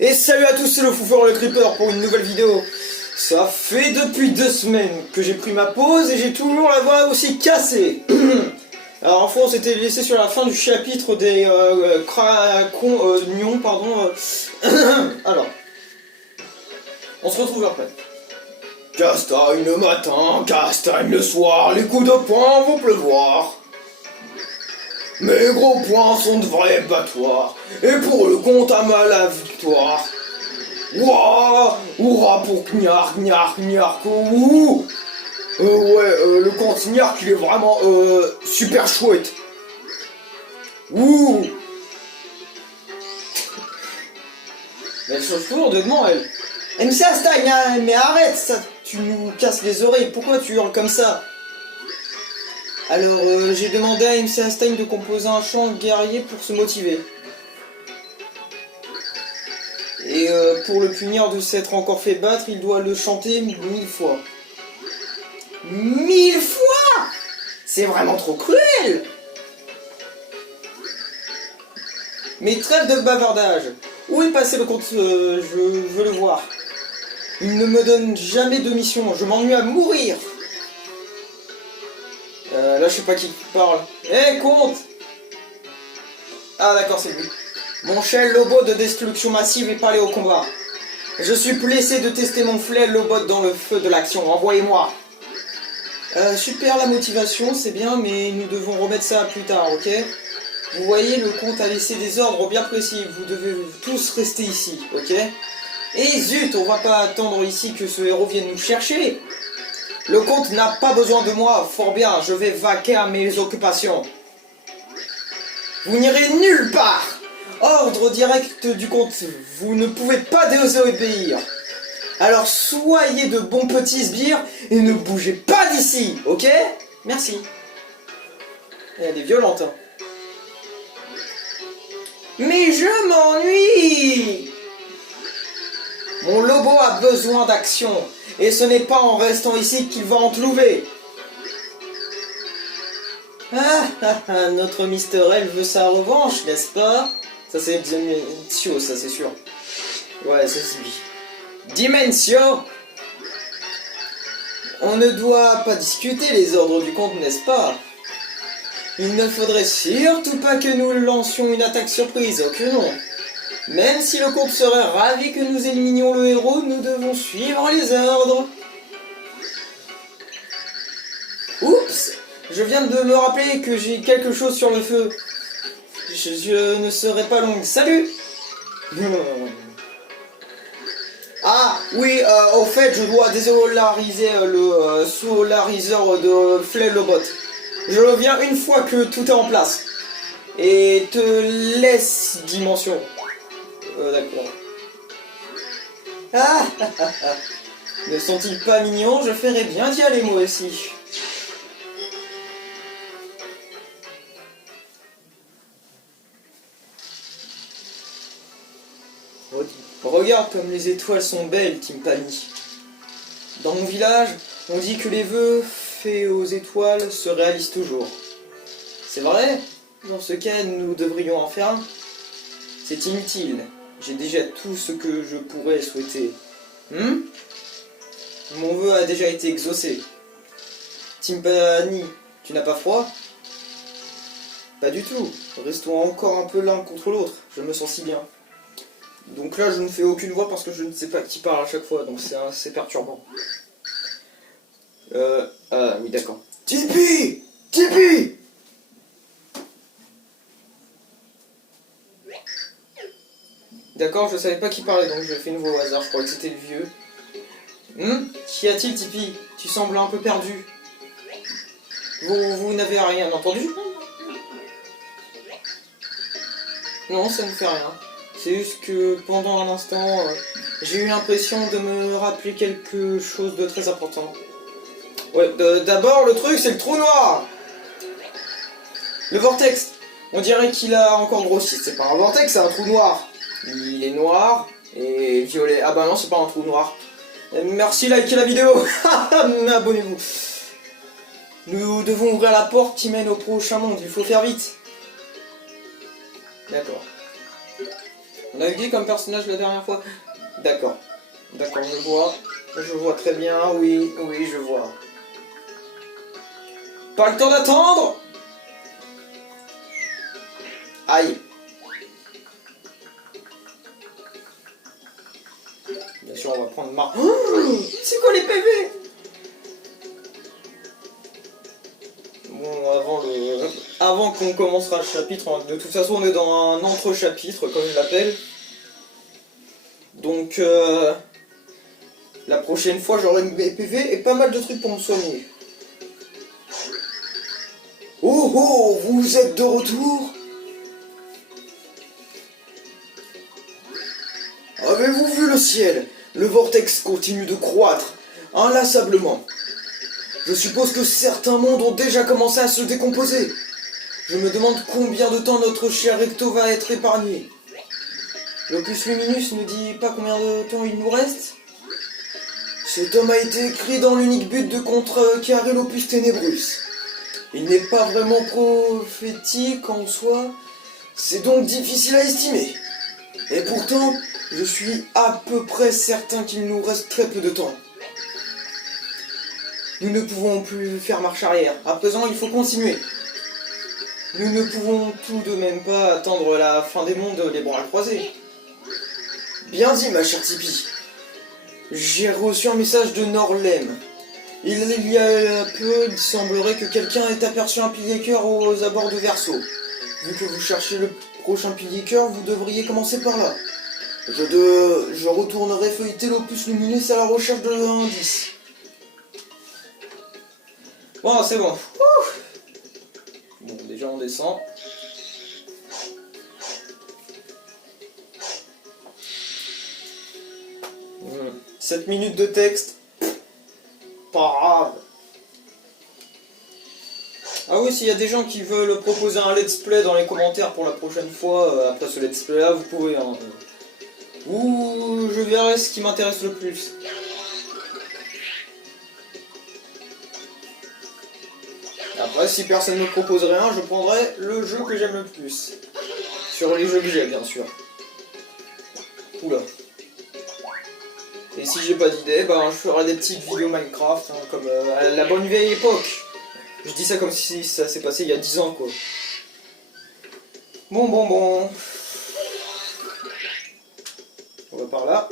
Et salut à tous, c'est le Foufeur le Creeper pour une nouvelle vidéo. Ça fait depuis 2 semaines que j'ai pris ma pause et j'ai toujours la voix aussi cassée. Alors en fait on s'était laissé sur la fin du chapitre des nions, pardon. Alors, on se retrouve après. Castagne le matin, castagne le soir, les coups de poing vont pleuvoir. Mes gros poings sont de vrais battoirs, et pour le compte à la victoire. Ouah, hurrah pour Gnark, Gnark, Gnark, ouh. Le compte Gnark il est vraiment super chouette. Ouh. Mais elle change toujours de nom elle. MC Astagne, hein, mais arrête ça, tu nous casses les oreilles, pourquoi tu hurles comme ça? Alors, j'ai demandé à MC Astagne de composer un chant guerrier pour se motiver. Et pour le punir de s'être encore fait battre, il doit le chanter 1000 fois. 1000 fois? C'est vraiment trop cruel! Mais trêve de bavardage. Où est passé le compte? Je veux le voir. Il ne me donne jamais de mission, je m'ennuie à mourir. Là je sais pas qui parle. Hé, compte! Ah d'accord, c'est lui. Mon Shell Lobot de destruction massive est parlé au combat. Je suis blessé de tester mon flèche Lobot dans le feu de l'action, envoyez-moi. Super la motivation, c'est bien, mais nous devons remettre ça plus tard, ok? Vous voyez, le comte a laissé des ordres bien précis, vous devez tous rester ici, ok? Et zut, on va pas attendre ici que ce héros vienne nous chercher. Le comte n'a pas besoin de moi, fort bien, je vais vaquer à mes occupations. Vous n'irez nulle part. Ordre direct du comte, vous ne pouvez pas désobéir. Alors soyez de bons petits sbires et ne bougez pas d'ici, ok? Merci. Elle est violente. Hein. Mais je m'ennuie. Mon Lobo a besoin d'action, et ce n'est pas en restant ici qu'il va en trouver. Notre Mister L veut sa revanche, n'est-ce pas? Ça c'est Dimensio, ça c'est sûr. Ouais, ça c'est lui. Dimensio! On ne doit pas discuter les ordres du comte, n'est-ce pas? Il ne faudrait surtout pas que nous lancions une attaque surprise, oh que non. Même si le comte serait ravi que nous éliminions le héros, nous devons suivre les ordres. Oups! Je viens de me rappeler que j'ai quelque chose sur le feu. Je ne serai pas longue. Salut! Ah, oui, au fait, je dois désolariser le solariseur de Flay Lobot. Je reviens une fois que tout est en place. Et te laisse dimension. D'accord. Ne sont-ils pas mignons? Je ferais bien d'y aller moi aussi. Regarde comme les étoiles sont belles, Timpani. Dans mon village, on dit que les vœux faits aux étoiles se réalisent toujours. C'est vrai? Dans ce cas, nous devrions en faire un. C'est inutile. J'ai déjà tout ce que je pourrais souhaiter. Mon vœu a déjà été exaucé. Timpani, tu n'as pas froid? Pas du tout. Restons encore un peu l'un contre l'autre. Je me sens si bien. Donc là, je ne fais aucune voix parce que je ne sais pas qui parle à chaque fois, donc c'est assez perturbant. Oui, d'accord. Tipeee! Tipeee! D'accord, je savais pas qui parlait, donc je fais une voix au hasard, je crois que c'était le vieux. Qu'y a-t-il, Tipeee? Tu sembles un peu perdu. Vous n'avez rien entendu? Non, ça ne fait rien. C'est juste que pendant un instant, j'ai eu l'impression de me rappeler quelque chose de très important. Ouais, d'abord le truc c'est le trou noir. Le vortex. On dirait qu'il a encore grossi. C'est pas un vortex, c'est un trou noir. Il est noir et violet. Ah bah non, c'est pas un trou noir. Merci, likez la vidéo. Abonnez-vous. Nous devons ouvrir la porte qui mène au prochain monde. Il faut faire vite. D'accord. On a eu qui comme personnage la dernière fois? D'accord. D'accord, je vois. Je vois très bien, oui, oui, je vois. Pas le temps d'attendre! Aïe. Bien sûr, on va prendre marre. Oh, c'est quoi les PV? Bon, avant qu'on commencera le chapitre, hein, de toute façon, on est dans un entre-chapitre, comme je l'appelle. Donc, la prochaine fois, j'aurai mes PV et pas mal de trucs pour me soigner. Oh oh, vous êtes de retour? Avez-vous vu le ciel? Le vortex continue de croître, inlassablement. Je suppose que certains mondes ont déjà commencé à se décomposer. Je me demande combien de temps notre cher Recto va être épargné. L'Opus Luminus ne dit pas combien de temps il nous reste? Cet homme a été écrit dans l'unique but de contrecarrer l'Opus Ténébrus. Il n'est pas vraiment prophétique en soi, c'est donc difficile à estimer. Et pourtant, je suis à peu près certain qu'il nous reste très peu de temps. Nous ne pouvons plus faire marche arrière. À présent, il faut continuer. Nous ne pouvons tout de même pas attendre la fin des mondes les bras croisés. Bien dit, ma chère Tipeee. J'ai reçu un message de Norlem. Il y a peu, il semblerait que quelqu'un ait aperçu un pilier cœur aux abords de Verseau. Vu que vous cherchez le prochain pilier cœur, vous devriez commencer par là. Je retournerai feuilleter l'Opus Luminus à la recherche de l'indice. Bon, c'est bon. Bon, déjà on descend. Mmh. 7 minutes de texte. Pas grave. Ah oui, s'il y a des gens qui veulent proposer un let's play dans les commentaires pour la prochaine fois, après ce let's play là, vous pouvez. Hein. Ou je verrai ce qui m'intéresse le plus. Après, si personne ne me propose rien, je prendrai le jeu que j'aime le plus. Sur les jeux que j'ai, bien sûr. Oula. Et si j'ai pas d'idée, ben je ferai des petites vidéos Minecraft, hein, comme à la bonne vieille époque. Je dis ça comme si ça s'est passé il y a 10 ans, quoi. Bon. On va par là.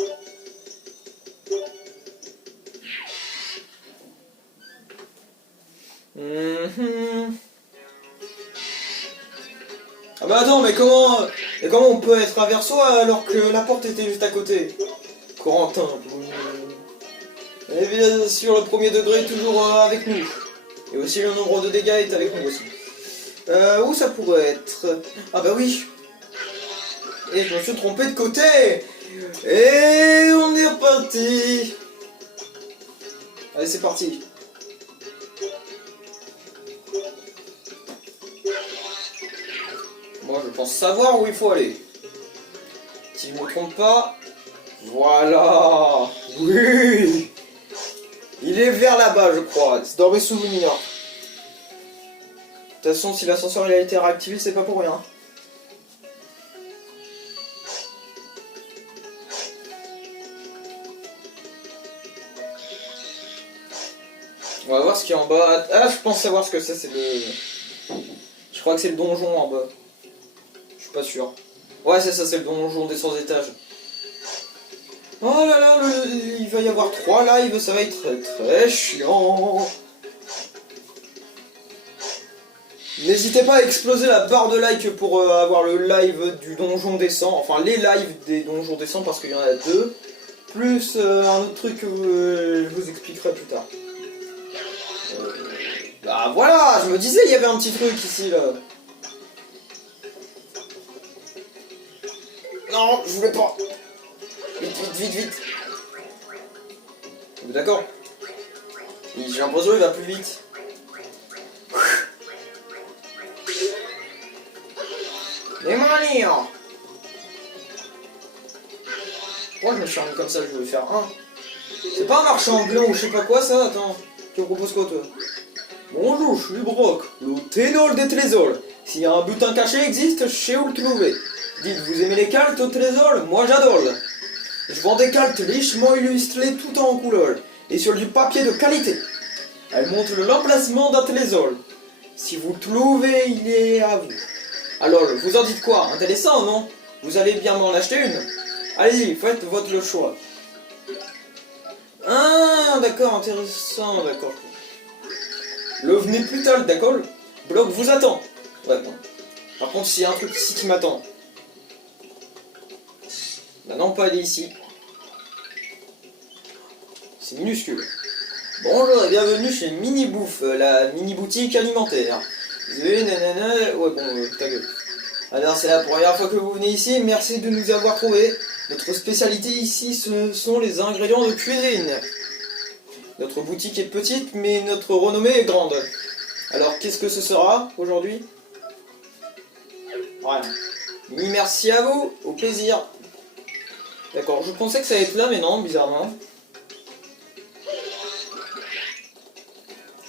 Ah bah attends, mais comment on peut être à Verseau alors que la porte était juste à côté? Corentin. Et bien sûr, le premier degré est toujours avec nous. Et aussi le nombre de dégâts est avec nous aussi. Où ça pourrait être? Ah bah oui. Et je me suis trompé de côté. Et on est reparti. Allez, c'est parti. Moi, je pense savoir où il faut aller. Si je ne me trompe pas... Voilà. Oui. Il est vers là-bas, je crois. C'est dans mes souvenirs. De toute façon, si l'ascenseur il a été réactivé, c'est pas pour rien. On va voir ce qu'il y a en bas. Ah, je pense savoir ce que c'est le... Je crois que c'est le donjon en bas. Je suis pas sûr. Ouais, c'est ça, c'est le donjon des 100 étages. Oh là là, il va y avoir 3 lives, ça va être très chiant. N'hésitez pas à exploser la barre de like pour avoir le live du donjon des 100, enfin les lives des donjons des 100 parce qu'il y en a 2, plus un autre truc que je vous expliquerai plus tard. Bah voilà, je me disais il y avait un petit truc ici là. Non, je voulais pas. Vite. D'accord. J'ai l'impression qu'il va plus vite. Démonier. Pourquoi je me suis remis comme ça? Je voulais faire un. C'est pas un marchand blanc ou je sais pas quoi ça? Attends. Tu me proposes quoi toi? Bonjour, je suis Brock, le ténor des trésors. Si un butin caché existe, je sais où le trouver. Dites, vous aimez les cartes au trésor? Moi j'adore. Je vends des cartes richement illustrées tout en couleur et sur du papier de qualité. Elles montrent l'emplacement d'un trésor. Si vous le trouvez, il est à vous. Alors, vous en dites quoi? Intéressant, non? Vous allez bien m'en acheter une? Allez-y, faites votre choix. Ah, d'accord, intéressant, d'accord. Le venez plus tard, d'accord? Bloc vous attend. Ouais, bon. Par contre, s'il y a un truc ici qui m'attend. Bah non, pas aller ici. C'est minuscule. Bonjour et bienvenue chez Mini Bouffe, la mini boutique alimentaire. Ouais, bon, ta gueule. Alors, c'est la première fois que vous venez ici, merci de nous avoir trouvés. Notre spécialité ici, ce sont les ingrédients de cuisine. Notre boutique est petite, mais notre renommée est grande. Alors, qu'est-ce que ce sera aujourd'hui? Voilà. Merci à vous, au plaisir. D'accord, je pensais que ça allait être là, mais non, bizarrement.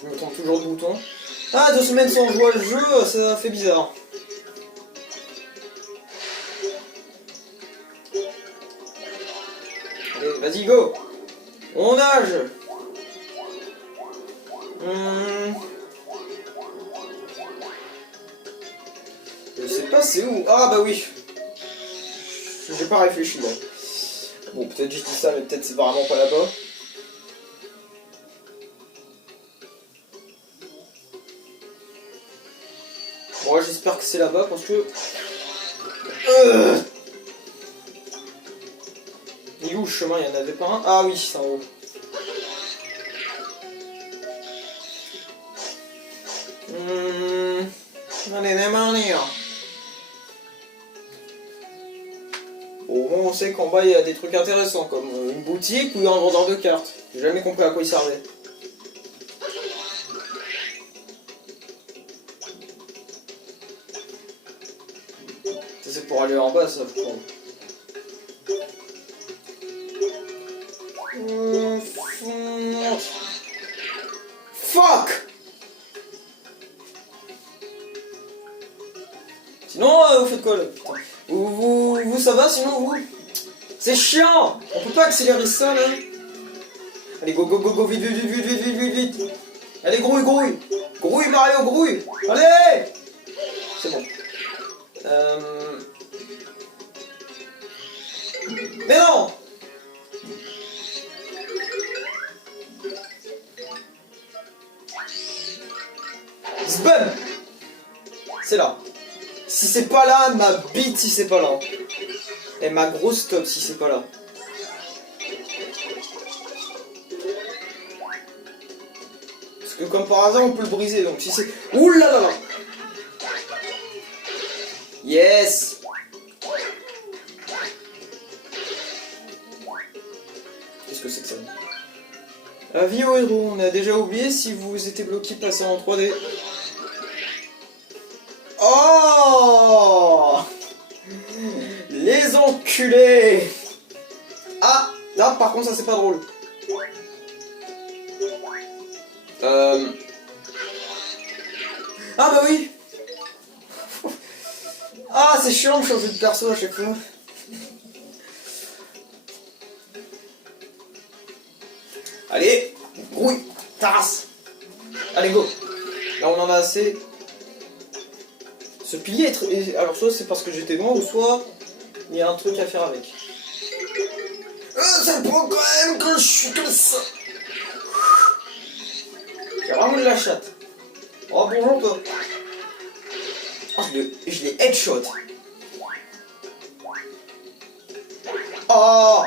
Je me trompe toujours de bouton. Ah, 2 semaines sans jouer au jeu, ça fait bizarre. Allez, vas-y, go. On nage. Je sais pas c'est où. Ah bah oui. J'ai pas réfléchi là. Bon, peut-être j'ai dit ça, mais peut-être c'est vraiment pas là-bas. Bon, j'espère que c'est là-bas parce que... Il est où le chemin? Il y en avait pas un? Ah oui, c'est en haut. Allez, allez. Au moins on sait qu'en bas il y a des trucs intéressants comme une boutique ou un vendeur de cartes. J'ai jamais compris à quoi il servait. C'est pour aller en bas ça je crois. Fuck! Sinon, vous faites quoi là? Putain. Vous ça va sinon vous? C'est chiant! On peut pas accélérer ça là? Allez, go go go go, vite vite vite vite vite vite vite! Allez, grouille grouille! Grouille Mario, grouille! Allez! C'est bon. Mais non! Zbum! C'est là. Si c'est pas là, ma bite si c'est pas là. Et ma grosse top si c'est pas là. Parce que comme par hasard on peut le briser donc si c'est... Ouh là là là! Yes! Qu'est-ce que c'est que ça? Avis aux héros, on a déjà oublié si vous étiez bloqué passer en 3D. Oh! Les enculés! Ah! Là par contre ça c'est pas drôle. Ah bah oui! Ah c'est chiant de changer de perso à chaque fois. Allez! Grouille! Tasse! Allez go! Là on en a assez. Ce pilier est très... Alors soit c'est parce que j'étais loin ou soit il y a un truc à faire avec. Ça prend quand même que je suis comme ça. J'ai vraiment de la chatte. Oh bonjour toi. Oh, je l'ai headshot. Oh.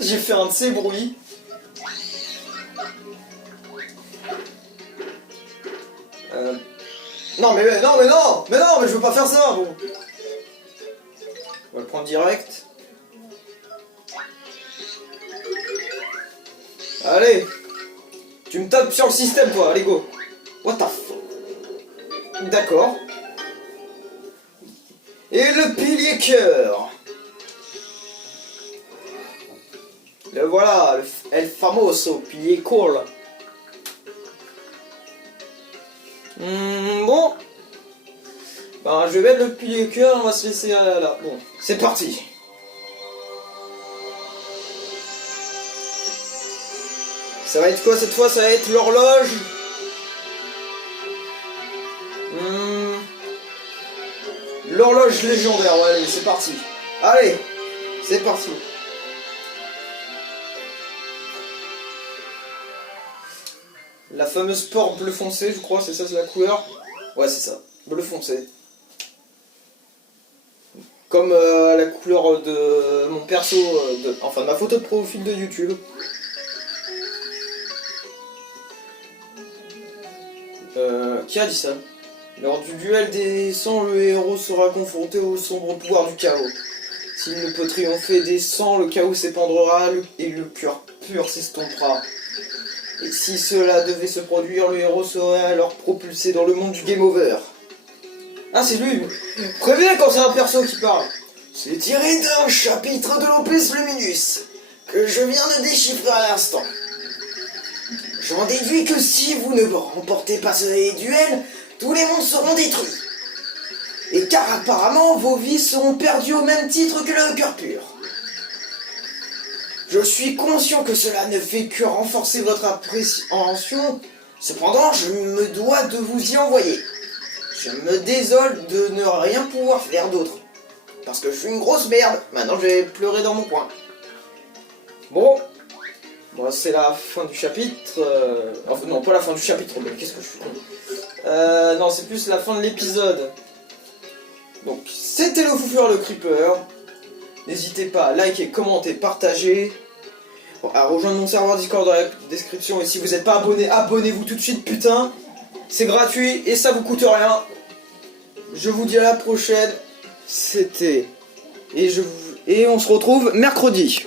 J'ai fait un de ces bruits. Non mais non mais non mais non mais je veux pas faire ça bon. On va le prendre direct. Allez. Tu me tapes sur le système toi, allez go. What the fuck. D'accord. Et le pilier cœur. Le voilà, el famoso pilier cool. Bon. Ben, je vais mettre le pilier cœur, on va se laisser là. Bon, c'est parti. Ça va être quoi cette fois? Ça va être l'horloge. L'horloge légendaire, ouais, allez, c'est parti. Allez, c'est parti. La fameuse porte bleu foncé, je crois, c'est ça, c'est la couleur. Ouais, c'est ça, bleu foncé. Comme la couleur de mon perso, enfin de ma photo de profil de YouTube. Qui a dit ça? Lors du duel des 100, le héros sera confronté au sombre pouvoir du chaos. S'il ne peut triompher des 100, le chaos s'épandrera et le cœur pur s'estompera. Et si cela devait se produire, le héros serait alors propulsé dans le monde du game over. Ah, c'est lui. Préviens quand c'est un perso qui parle. C'est tiré d'un chapitre de l'Opus Luminus que je viens de déchiffrer à l'instant. J'en déduis que si vous ne remportez pas ce duel, tous les mondes seront détruits. Et car apparemment vos vies seront perdues au même titre que le cœur pur. Je suis conscient que cela ne fait que renforcer votre appréhension, cependant je me dois de vous y envoyer. Je me désole de ne rien pouvoir faire d'autre. Parce que je suis une grosse merde, maintenant je vais pleurer dans mon coin. Bon, c'est la fin du chapitre. Enfin, non, pas la fin du chapitre, mais qu'est-ce que je suis con. Non, c'est plus la fin de l'épisode. Donc, c'était le Foufleur le Creeper. N'hésitez pas à liker, commenter, partager. Bon, à rejoindre mon serveur Discord dans la description. Et si vous n'êtes pas abonné, abonnez-vous tout de suite, putain. C'est gratuit et ça vous coûte rien. Je vous dis à la prochaine. C'était... Et on se retrouve mercredi.